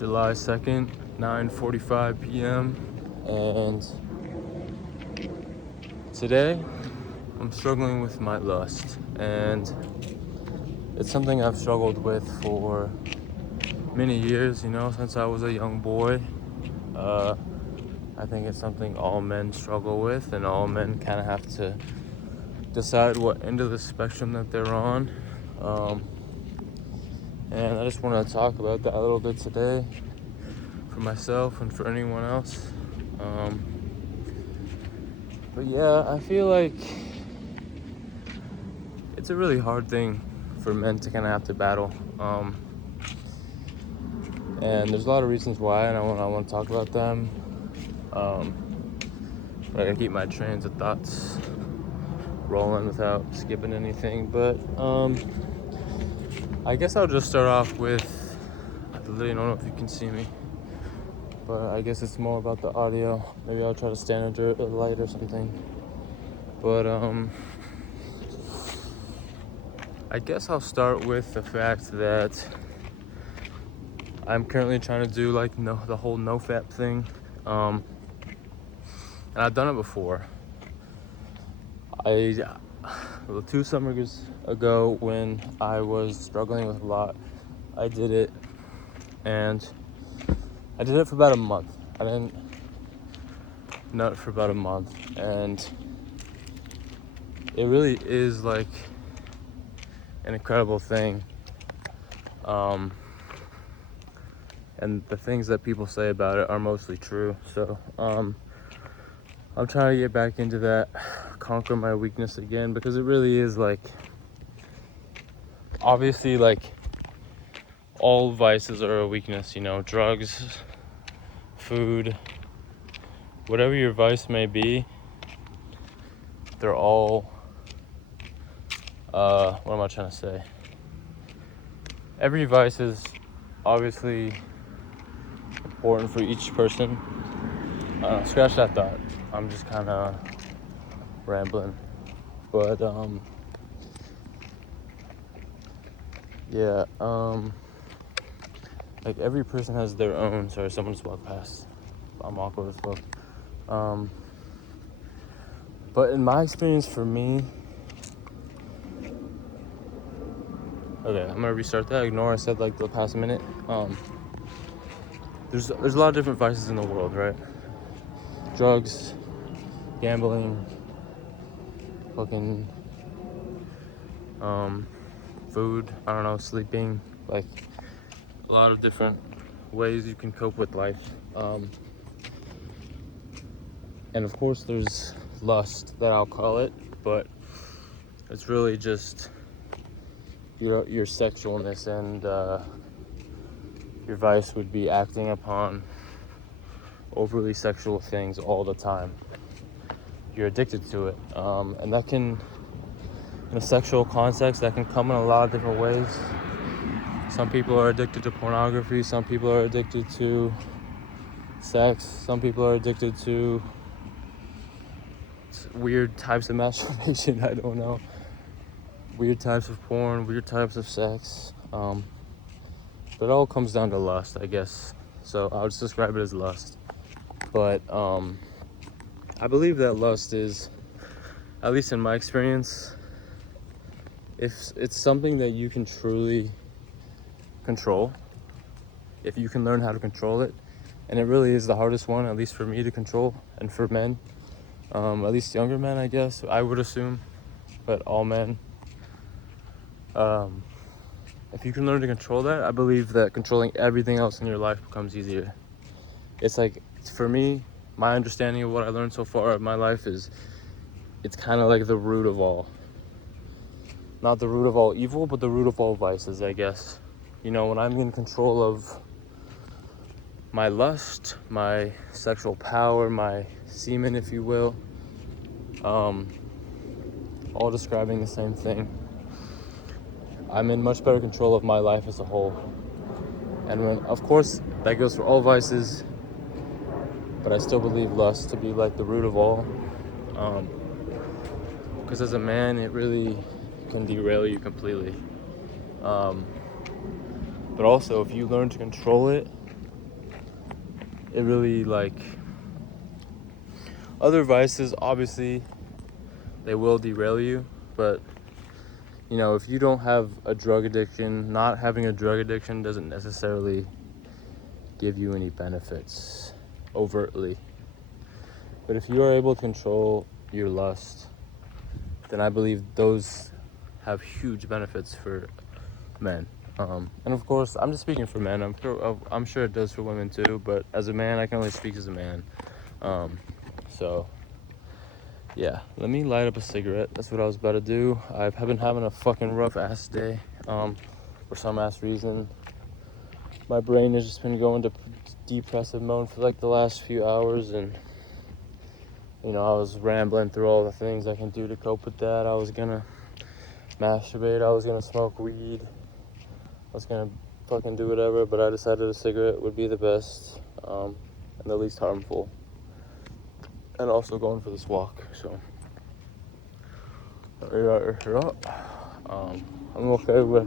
July 2nd, 9:45 p.m. And today I'm struggling with my lust, and it's something I've struggled with for many years, since I was a young boy. I think it's something all men struggle with, and all men kind of have to decide what end of the spectrum that they're on. And I just want to talk about that a little bit today for myself and for anyone else. But yeah, I feel like it's a really hard thing for men to kind of have to battle. And there's a lot of reasons why, and I want to talk about them. But I can keep my trains of thoughts rolling without skipping anything. But I guess I'll just start off with, I literally don't know if you can see me, but I guess it's more about the audio. Maybe I'll try to stand under a light or something. But I guess I'll start with the fact that I'm currently trying to do the whole nofap thing. And I've done it before. 2 summers ago, when I was struggling with a lot, I did it, and I did it for about a month. I didn't nut for about a month, and it really is like an incredible thing. And the things that people say about it are mostly true. So I'm trying to get back into that, conquer my weakness again, because it really is obviously all vices are a weakness, drugs, food, whatever your vice may be, they're all, what am I trying to say? Every vice is obviously important for each person. Scratch that thought. I'm just kind of rambling. But, yeah, every person has their own. Sorry, someone just walked past. I'm awkward as fuck. But in my experience, for me, okay, I'm gonna restart that. Ignore I said the past minute. There's a lot of different vices in the world, right? Drugs, gambling, fucking, food. I don't know, sleeping. A lot of different ways you can cope with life. And of course, there's lust, that I'll call it, but it's really just your sexualness, and your vice would be acting upon overly sexual things all the time. You're addicted to it, and that can, in a sexual context, that can come in a lot of different ways. Some people are addicted to pornography. Some people are addicted to sex. Some people are addicted to weird types of masturbation. I don't know. Weird types of porn, weird types of sex. But it all comes down to lust, I guess. So I'll just describe it as lust. But I believe that lust is, at least in my experience, if it's something that you can truly control, if you can learn how to control it, and it really is the hardest one, at least for me, to control, and for men, at least younger men, I guess, I would assume, but all men. If you can learn to control that, I believe that controlling everything else in your life becomes easier. It's for me, my understanding of what I learned so far of my life is, it's kind of like the root of all. Not the root of all evil, but the root of all vices, I guess. When I'm in control of my lust, my sexual power, my semen, if you will, all describing the same thing, I'm in much better control of my life as a whole. And of course, that goes for all vices, but I still believe lust to be the root of all. Because as a man, it really can derail you completely. But also, if you learn to control it, it really, like, other vices, obviously, they will derail you, but, you know, if you don't have a drug addiction, not having a drug addiction doesn't necessarily give you any benefits overtly. But if you are able to control your lust, then I believe those have huge benefits for men. And of course, I'm just speaking for men. I'm sure it does for women too, but as a man, I can only speak as a man. So yeah, let me light up a cigarette. That's what I was about to do. I've been having a fucking rough ass day. For some ass reason, my brain has just been going to depressive mode for like the last few hours, and you know, I was rambling through all the things I can do to cope with that. I was gonna masturbate, I was gonna smoke weed, I was gonna fucking do whatever, but I decided a cigarette would be the best, and the least harmful. And also going for this walk, so. I'm okay with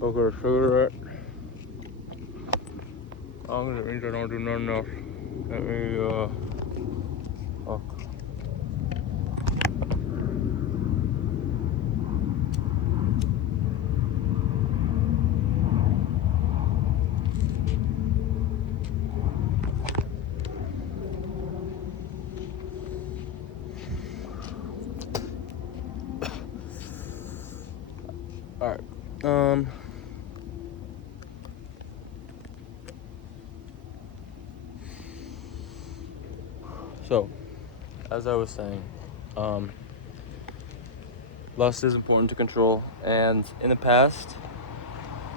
a cigarette. I'm gonna eat, I don't do nothing else. Let me, oh. Alright, so, as I was saying, lust is important to control, and in the past,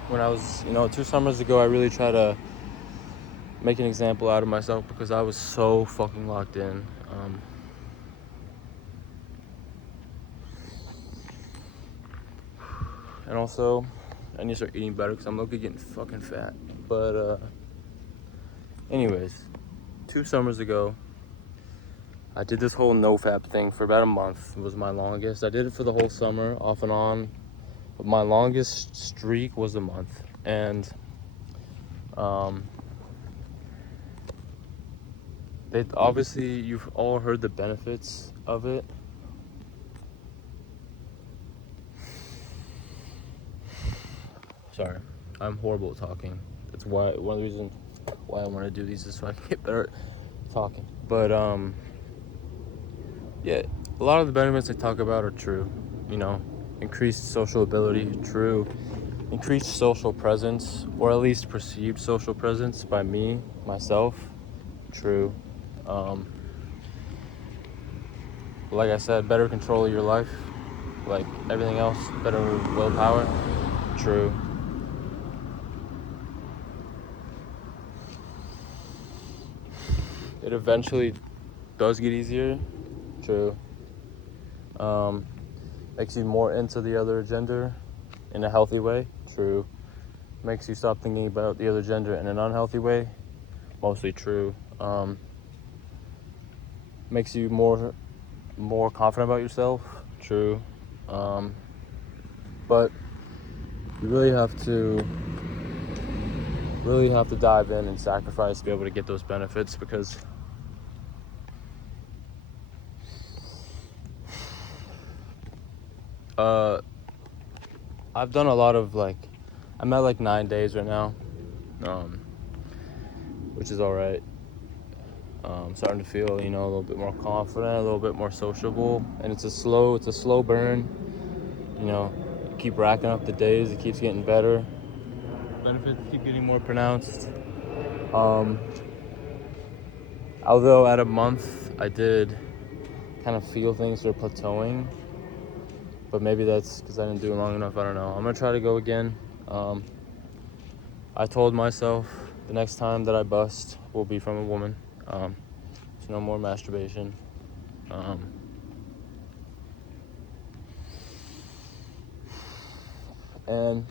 when I was, 2 summers ago, I really tried to make an example out of myself because I was so fucking locked in. And also, I need to start eating better because I'm low-key getting fucking fat. But, anyways, 2 summers ago, I did this whole nofap thing for about a month. It was my longest. I did it for the whole summer, off and on. But my longest streak was a month. And, obviously, you've all heard the benefits of it. Sorry, I'm horrible at talking. That's why one of the reasons why I want to do these is so I can get better at talking. But yeah, a lot of the benefits I talk about are true. Increased social ability, true. Increased social presence, or at least perceived social presence by me, myself, true. Like I said, better control of your life, like everything else, better willpower, true. It eventually does get easier, true. Makes you more into the other gender in a healthy way, true. Makes you stop thinking about the other gender in an unhealthy way, mostly true. Makes you more confident about yourself, true. But you really have to dive in and sacrifice to be able to get those benefits, because I've done a lot of, I'm at 9 days right now, which is all right. Starting to feel, a little bit more confident, a little bit more sociable, and it's a slow burn. You keep racking up the days, it keeps getting better. Benefits keep getting more pronounced. Although at a month, I did kind of feel things were plateauing, but maybe that's because I didn't do it long enough. I don't know. I'm gonna try to go again. I told myself the next time that I bust will be from a woman. So no more masturbation. And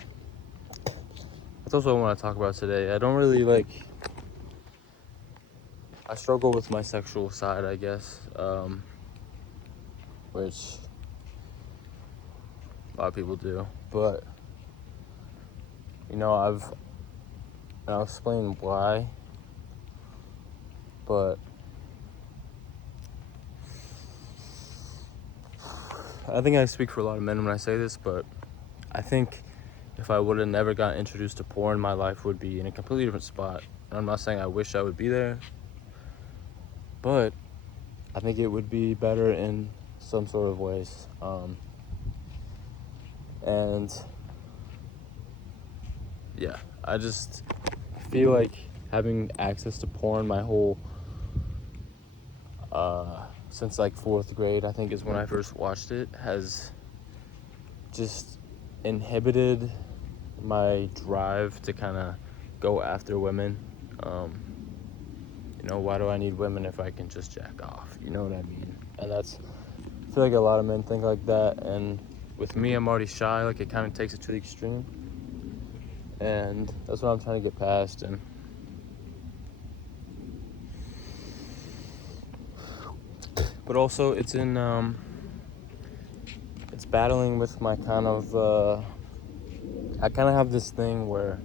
that's also what I want to talk about today. I don't really I struggle with my sexual side, I guess, which a lot of people do. But, I'll explain why. but I think I speak for a lot of men when I say this, but I think if I would have never gotten introduced to porn, my life would be in a completely different spot. And I'm not saying I wish I would be there, but I think it would be better in some sort of ways. And yeah, I just feel like having access to porn my whole since like 4th grade, I think is when I first watched it, has just inhibited my drive to kind of go after women. Why do I need women if I can just jack off? You know what I mean? And I feel like a lot of men think like that, and with me, I'm already shy. Like, it kind of takes it to the extreme, and that's what I'm trying to get past. And but also it's battling with my kind of I kind of have this thing where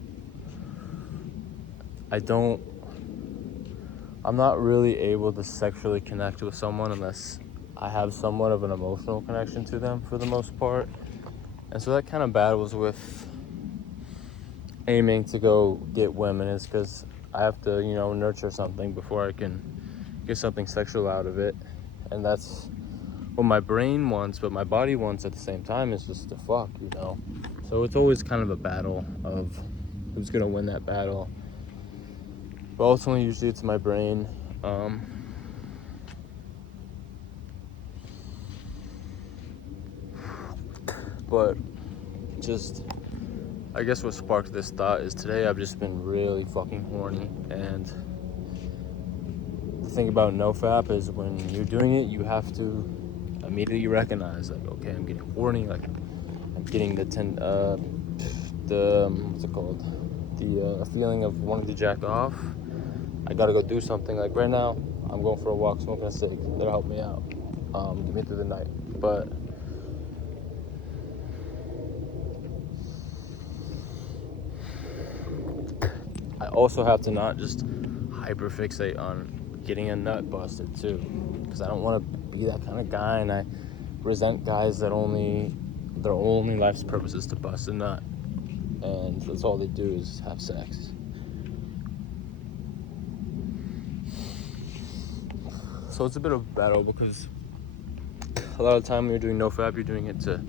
I'm not really able to sexually connect with someone unless I have somewhat of an emotional connection to them for the most part. And so that kind of battles with aiming to go get women, is because I have to, nurture something before I can get something sexual out of it. And that's what my brain wants, but my body wants at the same time, is just to fuck, So it's always kind of a battle of who's gonna win that battle. But ultimately, usually it's my brain. But just, I guess what sparked this thought is today I've just been really fucking horny. And the thing about nofap is when you're doing it, you have to immediately recognize, like, okay, I'm getting horny, like I'm getting the what's it called? The feeling of wanting to jack off. I gotta go do something. Like right now, I'm going for a walk, smoking a cig. That'll help me out, get me through the night. But I also have to not just hyperfixate on getting a nut busted too, because I don't want to be that kind of guy, and I resent guys that their only life's purpose is to bust a nut, and that's all they do is have sex. So it's a bit of a battle, because a lot of the time when you're doing nofap, you're doing it to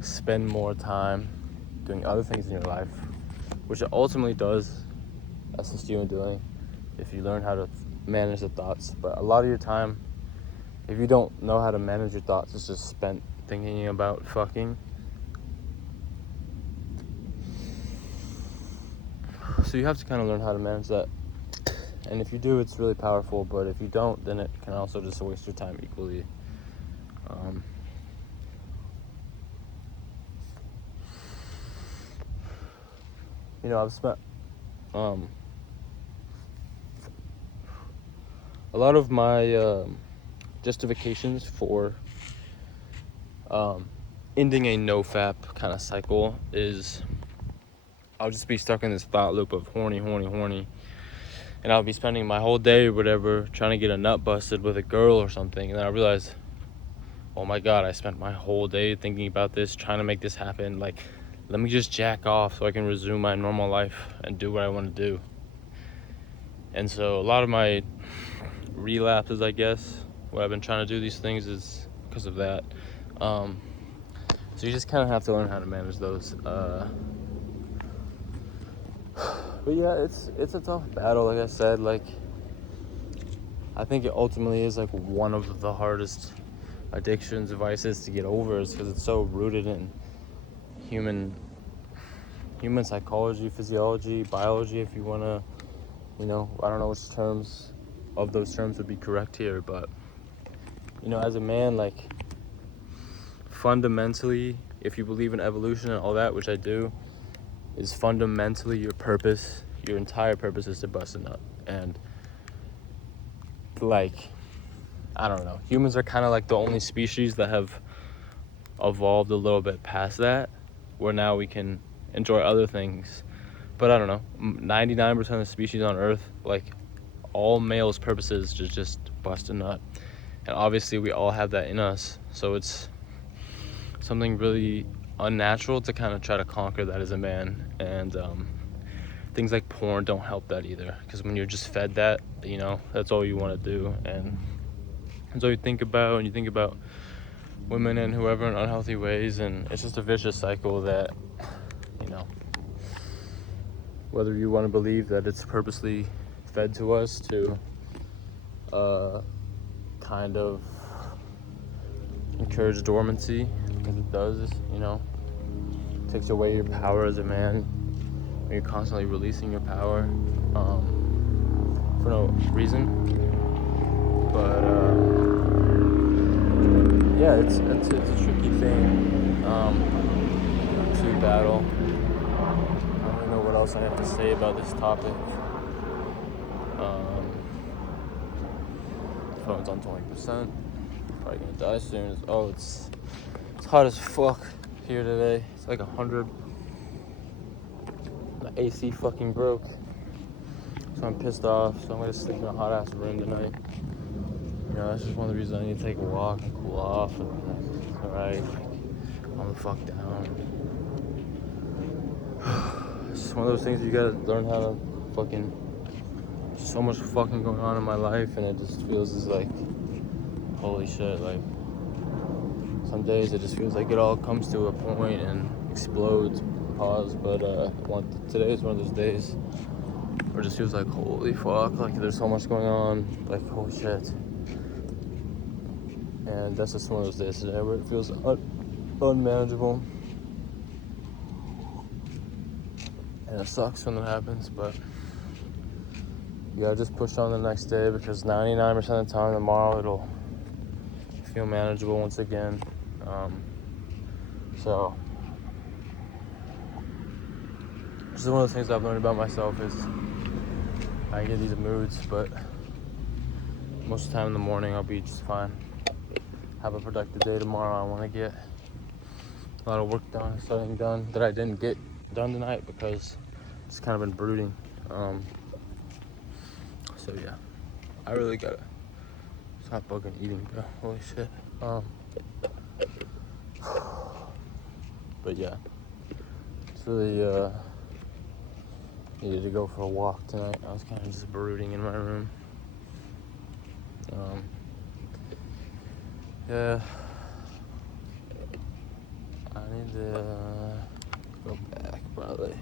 spend more time doing other things in your life, which it ultimately does assist you in doing if you learn how to manage the thoughts. But a lot of your time, if you don't know how to manage your thoughts, it's just spent thinking about fucking. So you have to kind of learn how to manage that. And if you do, it's really powerful. But if you don't, then it can also just waste your time equally. I've spent a lot of my justifications for ending a nofap kind of cycle is I'll just be stuck in this thought loop of horny, and I'll be spending my whole day or whatever trying to get a nut busted with a girl or something, and then I realize, oh my god, I spent my whole day thinking about this, trying to make this happen. Like, let me just jack off so I can resume my normal life and do what I want to do. And so a lot of my relapses, I guess, what I've been trying to do these things is because of that. So you just kind of have to learn how to manage those. But yeah, it's a tough battle, like I said. Like, I think it ultimately is like one of the hardest addictions, vices to get over, is because it's so rooted in human psychology, physiology, biology, if you want to, I don't know which terms of those terms would be correct here, but, as a man, like, fundamentally, if you believe in evolution and all that, which I do, is fundamentally your entire purpose is to bust a nut. And, like, I don't know, humans are kind of like the only species that have evolved a little bit past that, where now we can enjoy other things. But I don't know, 99% of the species on Earth, like, all males' purposes to just bust a nut. And obviously we all have that in us. So it's something really unnatural to kind of try to conquer that as a man. And things like porn don't help that either. Because when you're just fed that, you know, that's all you want to do. And that's all you think about. And you think about women and whoever in unhealthy ways. And it's just a vicious cycle that, you know, whether you want to believe that it's purposely fed to us to kind of encourage dormancy, because it does, you know, it takes away your power as a man when you're constantly releasing your power for no reason. But yeah, it's a tricky thing to battle. I don't know what else I have to say about this topic. Phone's on 20%. Probably gonna die soon. It's hot as fuck here today. It's like 100. The AC fucking broke. So I'm pissed off. So I'm gonna sleep in a hot ass room tonight. You know, that's just one of the reasons I need to take a walk and cool off. And like, alright, calm the fuck down. It's just one of those things you gotta learn how to fucking. So much fucking going on in my life, and it just feels as like, holy shit, like, some days it just feels like it all comes to a point and explodes, pause, but today is one of those days where it just feels like, holy fuck, like there's so much going on, like, holy shit. And that's just one of those days today where it feels unmanageable. And it sucks when that happens, but you gotta just push on the next day, because 99% of the time tomorrow it'll feel manageable once again. So this is one of the things I've learned about myself is I get these moods, but most of the time in the morning I'll be just fine. Have a productive day tomorrow. I want to get a lot of work done, studying done that I didn't get done tonight because it's kind of been brooding. So yeah, I really gotta stop fucking eating, bro. Holy shit. But yeah, it's really needed to go for a walk tonight. I was kind of just brooding in my room. Yeah, I need to go back probably.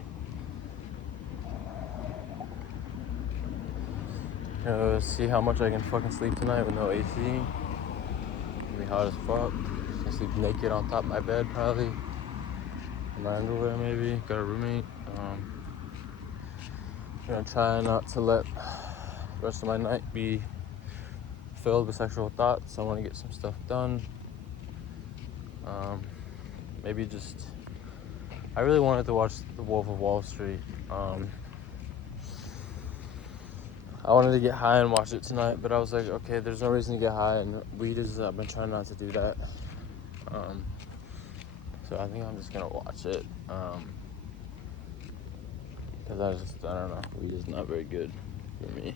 See how much I can fucking sleep tonight with no AC. It'll be hot as fuck. Gonna sleep naked on top of my bed probably. In my underwear maybe. Got a roommate. Gonna try not to let the rest of my night be filled with sexual thoughts. I want to get some stuff done. Maybe just, I really wanted to watch The Wolf of Wall Street. I wanted to get high and watch it tonight, but I was like, okay, there's no reason to get high, and I've been trying not to do that. So I think I'm just gonna watch it. Because I don't know, weed is not very good for me,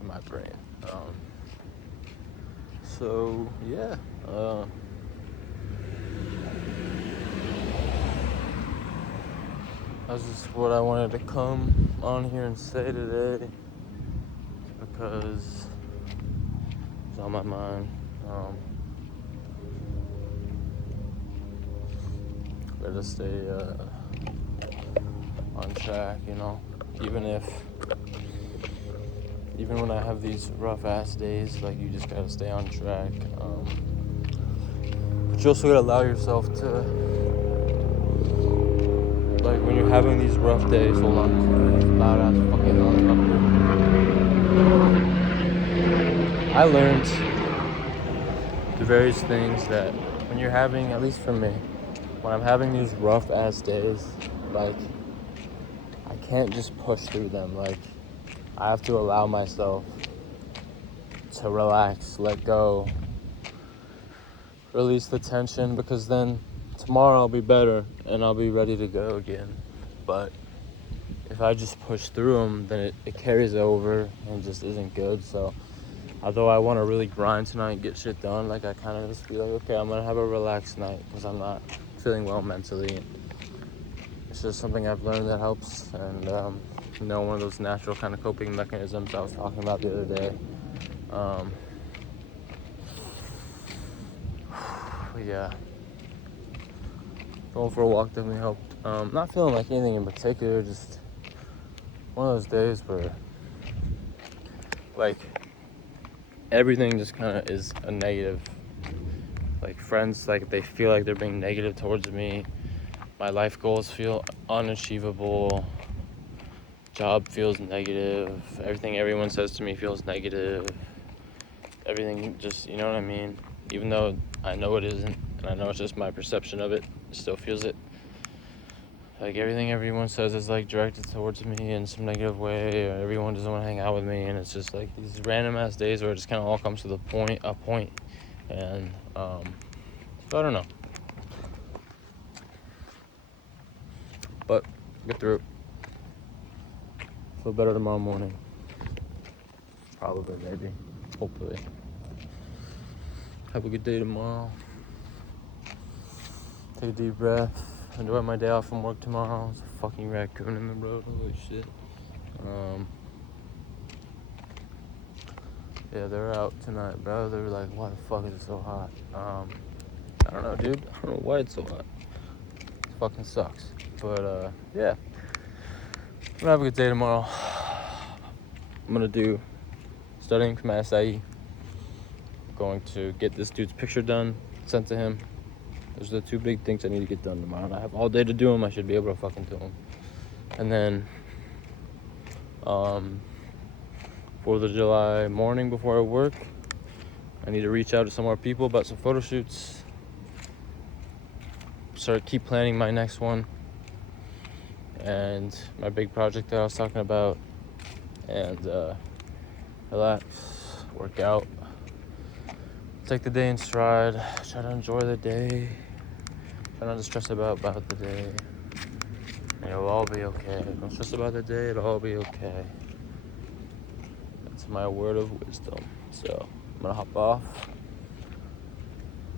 in my brain. So yeah, that's just what I wanted to come on here and say today, because it's on my mind. Gotta stay on track, you know, even when I have these rough ass days, like, you just gotta stay on track. But you also gotta allow yourself to, like, when you're having these rough days, hold on, this loud ass fucking helicopter. I learned the various things that when you're having, at least for me, when I'm having these rough ass days, like, I can't just push through them. Like, I have to allow myself to relax, let go, release the tension, because then tomorrow I'll be better and I'll be ready to go again. But if I just push through them, then it carries over and just isn't good. So although I want to really grind tonight and get shit done, like I kind of just be like, okay, I'm gonna have a relaxed night because I'm not feeling well mentally. It's just something I've learned that helps, and one of those natural kind of coping mechanisms I was talking about the other day. But yeah, going for a walk definitely helped. Not feeling like anything in particular, just one of those days where like everything just kind of is a negative. Like friends, like they feel like they're being negative towards me. My life goals feel unachievable. Job feels negative. Everything everyone says to me feels negative. Everything just, you know what I mean? Even though I know it isn't, and I know it's just my perception of it, it still feels it. Like everything everyone says is like directed towards me in some negative way, or everyone doesn't want to hang out with me, and it's just like these random ass days where it just kind of all comes to a point, and so I don't know. But get through it. Feel better tomorrow morning. Probably, maybe, hopefully. Have a good day tomorrow. Take a deep breath. Enjoy my day off from work tomorrow. There's a fucking raccoon in the road. Holy shit. Yeah, they're out tonight, bro. They were like, why the fuck is it so hot? I don't know, dude. I don't know why it's so hot. It fucking sucks. But, yeah. I'm gonna have a good day tomorrow. I'm gonna do studying for my SIE. I'm going to get this dude's picture done, sent to him. Those are the two big things I need to get done tomorrow. And I have all day to do them. I should be able to fucking do them. And then, 4th of July morning before I work, I need to reach out to some more people about some photo shoots. Keep planning my next one. And my big project that I was talking about. And relax, work out. Take the day in stride. Try to enjoy the day. Try not to stress about the day. And it'll all be okay. Don't stress about the day, it'll all be okay. That's my word of wisdom. So I'm gonna hop off,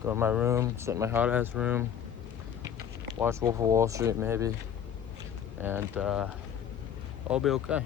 go to my room, sit in my hot ass room, watch Wolf of Wall Street maybe, and I'll be okay.